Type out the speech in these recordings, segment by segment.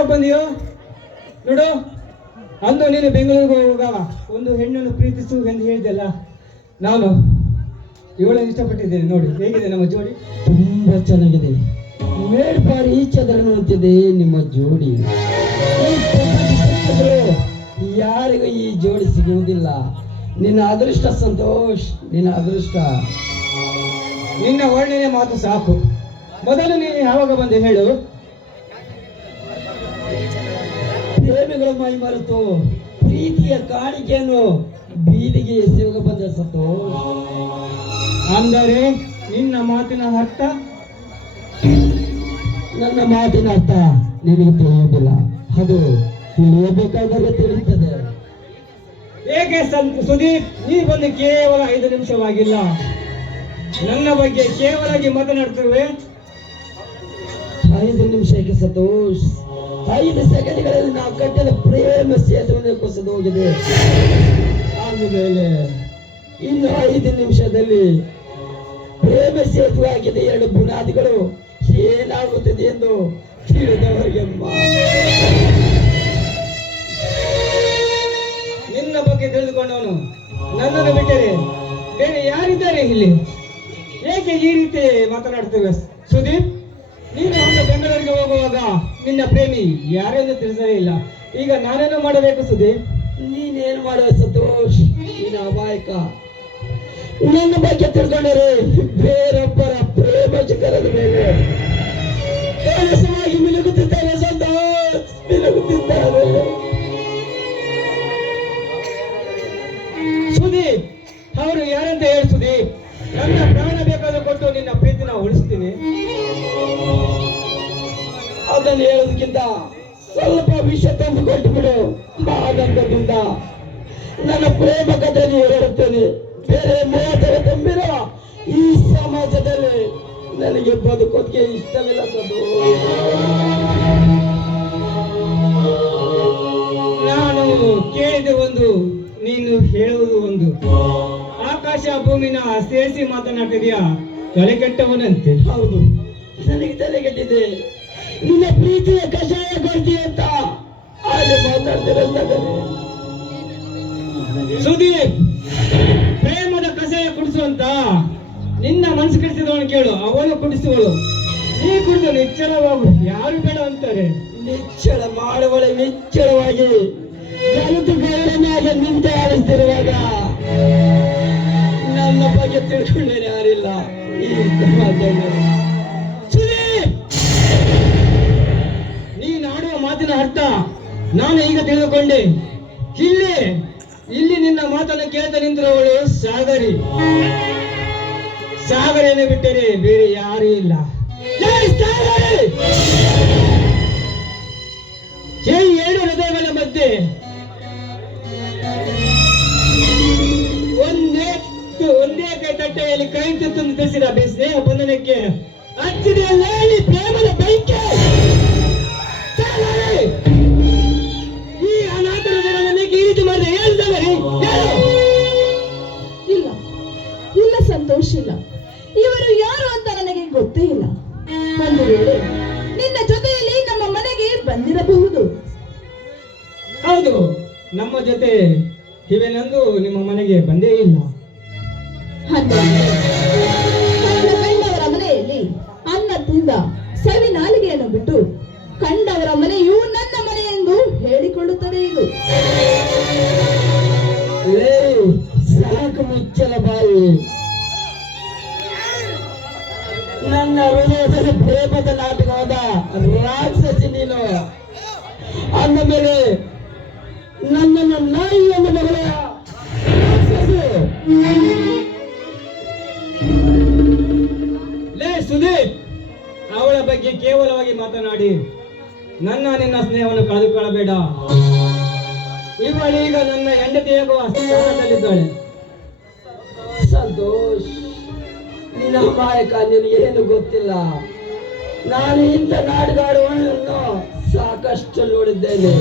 ಯಾವಾಗ ಬಂದಿಯೋ ನೋಡು. ಅಂದು ನೀನು ಬೆಂಗಳೂರಿಗೆ ಹೋಗುವಾಗ ಒಂದು ಹೆಣ್ಣನ್ನು ಪ್ರೀತಿಸು ಎಂದು ಹೇಳಿದೆಲ್ಲ, ನಾನು ಇವಳನ್ನು ಇಷ್ಟಪಟ್ಟಿದ್ದೇನೆ. ನೋಡಿ ಹೇಗಿದೆ ನಮ್ಮ ಜೋಡಿ. ತುಂಬಾ ಚೆನ್ನಾಗಿದೆ. ಮೇಲ್ಪಾರಿ ಚದರ ನೋಡ್ತಿದೆ ನಿಮ್ಮ ಜೋಡಿ. ಯಾರಿಗೂ ಈ ಜೋಡಿ ಸಿಗುವುದಿಲ್ಲ. ನಿನ್ನ ಅದೃಷ್ಟ ಸಂತೋಷ್, ನಿನ್ನ ಅದೃಷ್ಟ. ನಿನ್ನ ವರ್ಣನೆ ಮಾತು ಸಾಕು. ಮೊದಲು ನೀನು ಯಾವಾಗ ಬಂದೆ ಹೇಳು. ಪ್ರೇಮಿಗಳ ಮೈ ಮರೆತು ಪ್ರೀತಿಯ ಕಾಣಿಕೆಯನ್ನು ಬೀದಿಗೆ ಎಸೆಯುವಾಗ ಬಂದ ಸಂತೋಷ್. ಅಂದರೆ ನಿನ್ನ ಮಾತಿನ ಅರ್ಥ? ನನ್ನ ಮಾತಿನ ಅರ್ಥ ನಿನಗೆ ತಿಳಿಯುವುದಿಲ್ಲ, ಅದು ತಿಳಿಯಬೇಕಾದರೆ ತಿಳಿಯುತ್ತದೆ. ಏಕೆ ಸುದೀಪ್, ನೀ ಬಂದು ಕೇವಲ 5 ನಿಮಿಷವಾಗಿಲ್ಲ, ನನ್ನ ಬಗ್ಗೆ ಕೇವಲಾಗಿ ಮಾತನಾಡ್ತಿರುವೆ. 5 ನಿಮಿಷಕ್ಕೆ ಸಂತೋಷ್, 5 ಸೆಕೆಂಡ್ಗಳಲ್ಲಿ ನಾವು ಕಟ್ಟಿದ ಪ್ರೇಮ ಸೇತುವೆ ಕುಸಿದು ಹೋಗಿದೆ. ಆಮೇಲೆ ಇನ್ನು 5 ನಿಮಿಷದಲ್ಲಿ ಪ್ರೇಮ ಸೇತುವೆ ಆಗಿದೆ 2 ಬುನಾದಿಗಳು ಏನಾಗುತ್ತದೆ ಎಂದು ತಿಳಿದವರಿಗೆ. ನಿನ್ನ ಬಗ್ಗೆ ತಿಳಿದುಕೊಂಡವನು ನನ್ನನ್ನು ಬಿಟ್ಟರೆ ಬೇರೆ ಯಾರಿದ್ದಾರೆ ಇಲ್ಲಿ? ಏಕೆ ಈ ರೀತಿ ಮಾತನಾಡ್ತೇವೆ ಸುದೀಪ್? ನೀನು ಒಂದು ಬೆಂಗಳೂರಿಗೆ ಹೋಗುವಾಗ ನಿನ್ನ ಪ್ರೇಮಿ ಯಾರೆಂದು ತಿಳಿಸಲೇ ಇಲ್ಲ. ಈಗ ನಾನೇನು ಮಾಡಬೇಕು ಸುದೀಪ್? ನೀನೇನು ಮಾಡುವ ಸಂತೋಷ್? ನೀನು ಅಮಾಯಕ. ನನ್ನ ಬಗ್ಗೆ ತಿಳ್ಕೊಂಡರೆ ಬೇರೊಬ್ಬರ ಪ್ರೇಮ ಚಿಕ್ಕರದ ಮೇಲೆ ಕೆಲಸವಾಗಿ ಮಿಲುಗುತ್ತಿದ್ದಾರೆ ಸಂತೋಷ್, ಮಿಲುಗುತ್ತಿದ್ದಾರೆ. ಸುದೀಪ್, ಅವರು ಯಾರಂತ ಹೇಳಿ ಸುದೀಪ್? ನನ್ನ ಪ್ರಾಣ ಬೇಕಾದ್ರೂ ಕೊಟ್ಟು ನಿನ್ನ ಪ್ರೀತಿನ ಉಳಿಸ್ತೀನಿ. ಅದನ್ನು ಹೇಳೋದಕ್ಕಿಂತ ಸ್ವಲ್ಪ ವಿಷಯ ತಂದು ಕೊಟ್ಟು ಬಿಡು. ಆನಂದದಿಂದ ನನ್ನ ಪ್ರೇಮ ಕಥೆಯಲ್ಲಿ ಹೇಳುತ್ತೇನೆ. ಬೇರೆ ಮಾತನ್ನು ತುಂಬಿರೋ ಈ ಸಮಾಜದಲ್ಲಿ ನನಗೆ ಬದುಕೋದಕ್ಕೆ ಇಷ್ಟವಿಲ್ಲ. ನಾನು ಕೇಳಿದ ಒಂದು, ನೀನು ಹೇಳುವುದು ಒಂದು. ಆಕಾಶ ಭೂಮಿನ ಸೇರಿಸಿ ಮಾತನಾಡ್ತಿದ್ಯಾ ತಲೆಗೆಟ್ಟವನಂತೆ. ಹೌದು, ನನಗೆ ತಲೆಗೆಟ್ಟಿದೆ. ನಿನ್ನ ಪ್ರೀತಿಯ ಕಷಾಯ ಕೊಡ್ತೀಯ ಅಂತ ಹಾಗೆ ಮಾತಾಡ್ತಿರೋದಾಗಲೇ. ಸುದೀಪ್, ಪ್ರೇಮದ ಕಷಾಯ ಕುಡಿಸುವಂತ ನಿನ್ನ ಮನಸ್ಸು ಕೆಡಿಸಿದವನು ಕೇಳು, ಅವಳು ಕುಡಿಸುವಳು. ನೀ ಕುಡಿದು ನಿಚ್ಚಳವಾಗು, ಯಾರು ಬೇಡ ಅಂತಾರೆ. ನಿಚ್ಚಳ ಮಾಡುವಳೆ ನಿಚ್ಚಳವಾಗಿ ಕಲಿತು ಗೌರವನಾಗಿ ನಿಂತೆ ಆಡಿಸ್ತಿರುವಾಗ ನನ್ನ ಬಗ್ಗೆ ತಿಳ್ಕೊಂಡೇನೆ ಯಾರಿಲ್ಲ ಈ ಸಮಾಜದಲ್ಲಿ. ನೀನಾಡುವ ಮಾತಿನ ಅರ್ಥ ನಾನು ಈಗ ತಿಳಿದುಕೊಂಡೆ. ಇಲ್ಲಿ ನಿನ್ನ ಮಾತನ್ನು ಕೇಳ್ತಾ ನಿಂತಿರುವವಳು ಸಾಗರಿ. ಸಾಗರಿಯನ್ನು ಬಿಟ್ಟರೆ ಬೇರೆ ಯಾರೂ ಇಲ್ಲ. ಈ 2 ಹೃದಯಗಳ ಮಧ್ಯೆ ಒಂದೇ ಕೈ ತಟ್ಟೆಯಲ್ಲಿ ಕೈ ತುತ್ತು ತಿಳಿಸಿದ ಸ್ನೇಹ ಬಂಧನಕ್ಕೆ ಹಚ್ಚಿದೆಯಲ್ಲಿ ಪ್ರೇಮದ ಬೆಂಕಿ. ಈ ಅನಾಥರ ನನಗೆ ಈ ರೀತಿ ಮಾಡಿದೆ ಹೇಳ್ತಾರೆ. ಇಲ್ಲ ಇಲ್ಲ ಸಂತೋಷ, ಇಲ್ಲ. ಇವರು ಯಾರು ಅಂತ ನನಗೆ ಗೊತ್ತೇ ಇಲ್ಲ. ಒಂದು ವೇಳೆ ನಿನ್ನ ಜೊತೆಯಲ್ಲಿ ನಮ್ಮ ಮನೆಗೆ ಬಂದಿರಬಹುದು. ಹೌದು, ನಮ್ಮ ಜೊತೆ ಇವೆನೆಂದು ನಿಮ್ಮ ಮನೆಗೆ ಬಂದೇ ಇಲ್ಲ. ಕಂಡವರ ಮನೆಯಲ್ಲಿ ಅನ್ನ ತಿಂದ ಸವಿ ನಾಲಿಗೆಯನ್ನು ಬಿಟ್ಟು ಕಂಡವರ ಮನೆಯು ನನ್ನ ಮನೆ ಎಂದು ಹೇಳಿಕೊಳ್ಳುತ್ತದೆ. ಇದು ಸಾಕು ಮುಚ್ಚಲ ಬಾಯಿ. ನನ್ನ ಹೃದಯದಲ್ಲಿ ಪ್ರೇಮದ ನಾಟಕವಾದ ರಾಕ್ಷಸಿ ನೀನು. ಅಂದ ಮೇಲೆ ನನ್ನನ್ನು ನಾಯಿ ಎಂದು ಮಗಳ ರಾಕ್ಷಸಿ. ಸುದೀಪ್, ಅವಳ ಬಗ್ಗೆ ಕೇವಲವಾಗಿ ಮಾತನಾಡಿ ನಿನ್ನ ಸ್ನೇಹವನ್ನು ಕಳೆದುಕೊಳ್ಳಬೇಡ. ಇವಳೀಗ ನನ್ನ ಹೆಂಡತಿಯಾಗುವ ಸ್ಥಾನದಲ್ಲಿದ್ದಾಳೆ. ಸಂತೋಷ್, ನಿನ್ನ ಅಮಾಯಕ, ನಿನಗೇನು ಗೊತ್ತಿಲ್ಲ. ನಾನು ಇಂಥ ನಾಡುಗಾಡುವನ್ನು ಸಾಕಷ್ಟು ನೋಡಿದ್ದೇನೆ.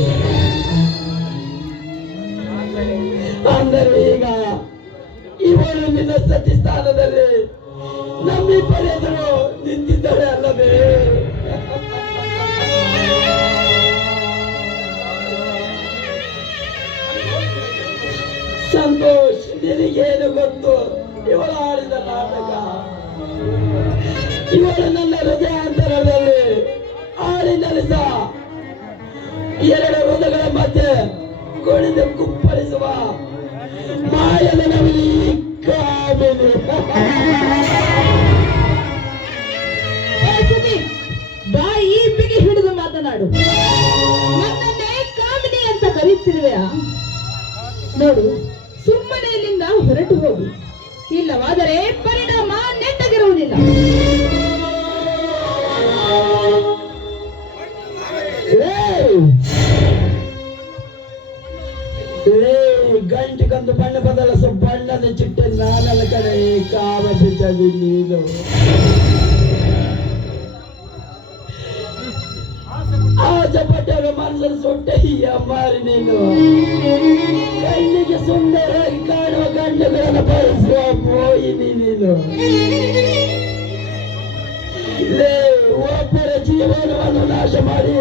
ಅಂದರೆ ಈಗ ಇವಳು ನಿನ್ನ ಸತಿ ಸ್ಥಾನದಲ್ಲಿ ನಮ್ಮಿಬ್ಬರ ಎದುರು ನಿಂತಿದ್ದಾಳೆ ಅಲ್ಲವೇ? ಇವಳು ನನ್ನ ಹೃದಯಾಂತರದಲ್ಲಿ ಆಳಿ ನೆಲೆಸ ಎರಡು ಹೃದಯಗಳ ಮಧ್ಯೆ ಕುಣಿದು ಕುಪ್ಪಳಿಸುವ ಮಾಯದ ನವಲಿ ಕಾಮಿನಿ. ಬಾಯಿ ಬಿಗಿ ಹಿಡಿದು ಮಾತನಾಡು. ನನ್ನನ್ನೇ ಕಾಮಿನಿ ಅಂತ ಕರೆಯುತ್ತಿರುವೆಯಾ? ನೋಡು, ಸುಮ್ಮನೆ ಇಲ್ಲಿಂದ ಹೊರಟು ಹೋಗು, ಇಲ್ಲವಾದರೆ ಪರಿಣಾಮ ನೆಟ್ಟಗಿರುವುದಿಲ್ಲ. ಗಂಟಿಗೊಂದು ಬಣ್ಣ ಬದಲಿಸ ಬಣ್ಣದ ಚಿಟ್ಟೆ ನಾನಲ್ಲ ಕಡೆ ಕಾಮ ಬಿಚ್ಚದು ನೀನು. ಆಸೆಪಟ್ಟವರ ಮನಸ್ಸನ್ನು ಸುಟ್ಟೆ ಅಮ್ಮಾರಿ ನೀನು. ಕಣ್ಣಿಗೆ ಸುಂದರವಾಗಿ ಕಾಣುವ ಗಂಡುಗಳನ್ನು ಬಯಸುವ ಮೋಹಿನಿ ನೀನು. ಒಬ್ಬರ ಜೀವನವನ್ನು ನಾಶ ಮಾಡಿ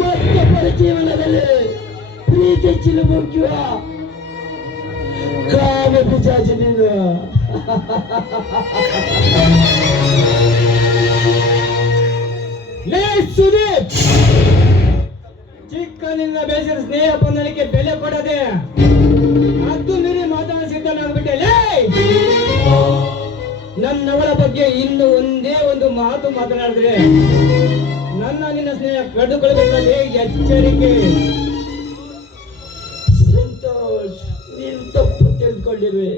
ಮತ್ತೊಬ್ಬರ ಜೀವನದಲ್ಲಿ ಪ್ರೀತಿ ಚಿಲುಮುಕ್ಕುವ ಕಾಮ ಪಿಚಾಚಿ ನೀನು. ಸುದೀಪ್, ಚಿಕ್ಕನಿಂದ ಬೇಸಿದ ಸ್ನೇಹ ಬಂಧನಕ್ಕೆ ಬೆಲೆ ಕೊಡದೆ ಅದು ಮೀರಿ ಮಾತಾಡೋ ಸಿದ್ಧನಾಗ್ಬಿಟ್ಟೆ. ನನ್ನವಳ ಬಗ್ಗೆ ಇನ್ನು ಒಂದೇ ಒಂದು ಮಾತು ಮಾತನಾಡಿದ್ರೆ ನನ್ನ ನಿನ್ನ ಸ್ನೇಹ ಕಳೆದುಕೊಳ್ಳಬೇಕಂದ್ರೆ ಎಚ್ಚರಿಕೆ. ಸಂತೋಷ್, ನೀನು ತಪ್ಪು ತಿಳ್ಕೊಂಡಿರುವೆ.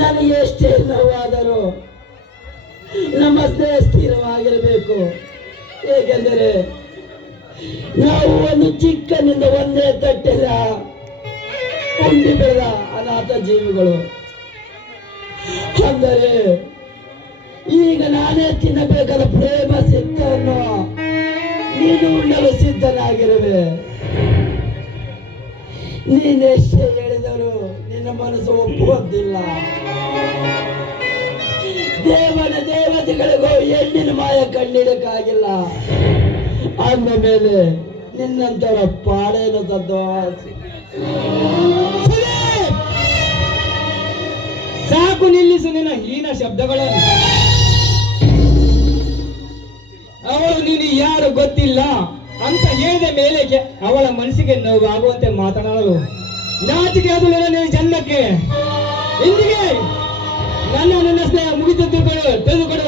ನನಗೆ ಎಷ್ಟೇ ನೋವಾದರೂ ನಮ್ಮ ಸ್ನೇಹ ಸ್ಥಿರವಾಗಿರಬೇಕು. ಏಕೆಂದರೆ ನಾವು ಒಂದು ಚಿಕ್ಕನಿಂದ ಒಂದೇ ತಟ್ಟೆಲ್ಲ ಉಂಡಿ ಬೆಳೆದ ಅನಾಥ ಜೀವಿಗಳು. ಅಂದರೆ ಈಗ ನಾನೇ ತಿನ್ನಬೇಕಾದ ಪ್ರೇಮ ಸಿದ್ಧವನ್ನು ನೀನು ಉಣ್ಣಲು ಸಿದ್ಧನಾಗಿರುವೆ. ನೀನೆಷ್ಟೇ ಹೇಳಿದರೂ ನಿನ್ನ ಮನಸ್ಸು ಒಪ್ಪುವುದಿಲ್ಲ. ದೇವನ ದೇವತೆಗಳಿಗೂ ಹೆಣ್ಣಿನ ಮಾಯ ಕಂಡಿಡಕ್ಕಾಗಿಲ್ಲ ಅಂದ ಮೇಲೆ ನಿನ್ನಂತರ ಪಾಡೇನು ತದ್ದು. ಸಾಕು, ನಿಲ್ಲಿಸು ನಿನ್ನ ಹೀನ ಶಬ್ದಗಳನ್ನು. ಅವಳು ನೀನು ಯಾರು ಗೊತ್ತಿಲ್ಲ ಅಂತ ಹೇಳಿದ ಮೇಲೆ ಅವಳ ಮನಸ್ಸಿಗೆ ನೋವಾಗುವಂತೆ ಮಾತನಾಡಲು ನಾಚಿಕೆ ಅದು ನಿನ್ನ ಜನ್ಮಕ್ಕೆ. ಇಂದಿಗೆ ನನ್ನ ಸ್ನೇಹ ಮುಗಿದು ತೆಗೆದುಕೊಂಡು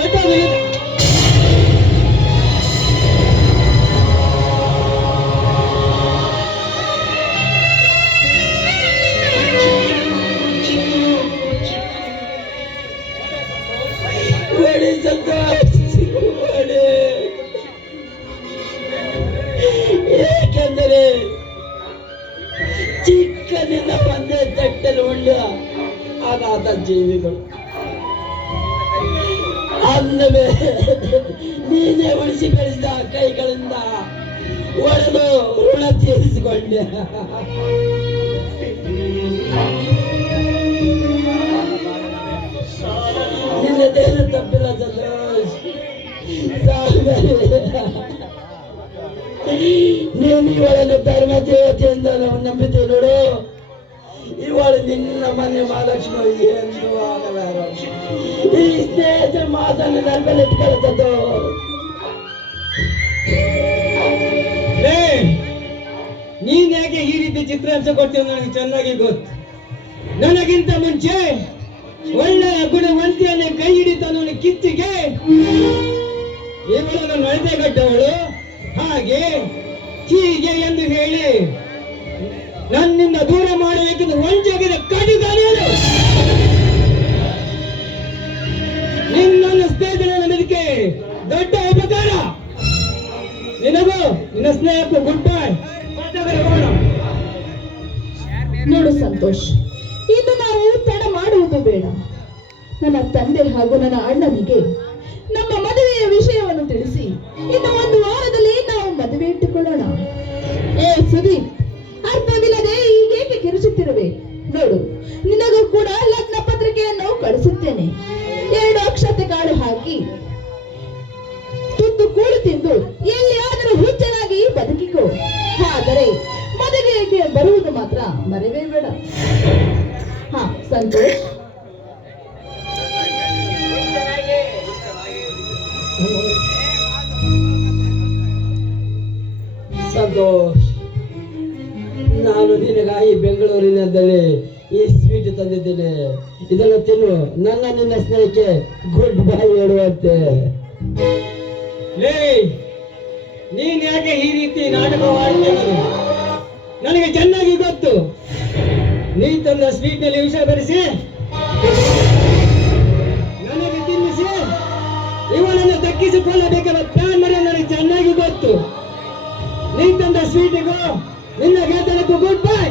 ಏಕೆಂದರೆ ಚಿಕ್ಕನಿಂದ ಒಂದೇ ತಟ್ಟಲು ಉಳ್ಳ ಅನಾಥ ಜೀವಿಗಳು. ಅಂದವೇ ನೀನೇ ಉಳಿಸಿ ಬೆಳೆಸಿದ ಕೈಗಳಿಂದ ಒಡೆದು ಋಣ ತೀರಿಸಿಕೊಂಡೆ. ನಿನ್ನದೇನು ತಪ್ಪಿಲ್ಲ ಸಂತೋಷ್. ನೀನು ಇವಳನ್ನು ಧರ್ಮ ದೇವತೆಯಿಂದ ನಂಬಿದ್ದೆ ನೋಡು. ಇವಳು ನಿನ್ನ ಮನೆ ಮಹಾಲಕ್ಷ್ಮಿ ಎಂದು ಆಗಲಾರ. ಈ ಸ್ನೇಹಿತರ ಮಾತನ್ನು ನನ್ನ ಮೇಲೆ ಇಟ್ಕೊಳ್ಳುತ್ತದ್ದು. ನೀನ್ ಯಾಕೆ ಈ ರೀತಿ ಚಿತ್ರಾಂಶ ಕೊಡ್ತೀವಿ ನನಗೆ ಚೆನ್ನಾಗಿ ಗೊತ್ತು. ನನಗಿಂತ ಮುಂಚೆ ಒಳ್ಳೆಯ ಗುಣವಂತಿಯನ್ನು ಕೈ ಹಿಡಿತಾನ ಕಿಚ್ಚಿಗೆ ಇವಳನ್ನು ನಡೆದೆಗಟ್ಟವಳು ಹಾಗೆ ಹೀಗೆ ಎಂದು ಹೇಳಿ ನನ್ನಿಂದ ದೂರ ಮಾಡಬೇಕೆಂದು ವಂಚಕದ ಕಡಿದಾನೇನು. ನಿನ್ನನ್ನು ಸ್ನೇಹಿತನ ನಂಬಿಕೆ ದೊಡ್ಡ ಉಪಕಾರ. ನಿನಗೂ ನಿನ್ನ ಸ್ನೇಹಕ್ಕೂ ಗುಡ್ ಬೈ. ನೋಡು ಸಂತೋಷ್, ಇನ್ನು ನಾವು ತಡ ಮಾಡುವುದು ಬೇಡ. ನನ್ನ ತಂದೆ ಹಾಗೂ ನನ್ನ ಅಣ್ಣನಿಗೆ ನಮ್ಮ ಮದುವೆಯ ವಿಷಯವನ್ನು ತಿಳಿಸಿ ಇನ್ನು ಒಂದು ವಾರದಲ್ಲಿ ನಾವು ಮದುವೆ ಇಟ್ಟುಕೊಳ್ಳೋಣ. ಏ ಸುದೀಪ್, ಅರ್ಥವಿಲ್ಲದೆ ಈಗೇಕೆ ಕಿರುಚುತ್ತಿರುವೆ? ನೋಡು, ನಿನಗೂ ಕೂಡ ಲಗ್ನ ಪತ್ರಿಕೆಯನ್ನು ಕಳಿಸುತ್ತೇನೆ. 2 ಅಕ್ಷತೆ ಕಾಳು ಹಾಕಿ ತುತ್ತು ಕೂಳು ತಿಂದು ಎಲ್ಲಿಯಾದರೂ ಹುಚ್ಚನಾಗಿ ಬದುಕಿಕೋ. ಆದರೆ ಮದುವೆಗೆ ಬರುವುದು ಮಾತ್ರ ಮರೆಯೇ ಬೇಡ. ಹಾ ಸಂತೋಷ್. ಸಂತೋಷ್, ನಾನು ನಿನಗಾಗಿ ಬೆಂಗಳೂರಿನದಲ್ಲಿ ಈ ಸ್ವೀಟ್ ತಂದಿದ್ದೇನೆ. ಇದನ್ನು ತಿನ್ನು. ನನ್ನ ನಿನ್ನ ಸ್ನೇಹಕ್ಕೆ ಗುಡ್ ಬೈ ಹೇಳುವಂತೆ. ಲೇ, ನೀನ್ ಯಾಕೆ ಈ ರೀತಿ ನಾಟಕವಾಡ್ತೀಯ? ನನಗೆ ಚೆನ್ನಾಗಿ ಗೊತ್ತು. ನೀ ತಂದ ಸ್ವೀಟ್ ನಲ್ಲಿ ವಿಷ ಬೆರೆಸಿ ನನಗೆ ತಿನ್ನಿಸಿ ಇವನನ್ನು ದಕ್ಕಿಸಿಕೊಳ್ಳಬೇಕೆಂಬ ಪ್ಲಾನ್ ಮರೆ ನನಗೆ ಚೆನ್ನಾಗಿ ಗೊತ್ತು. ನೀ ತಂದ ಸ್ವೀಟಿಗೂ ನಿನ್ನ ಗೆದ್ದಲಕ್ಕೂ ಗುಡ್ ಬೈ.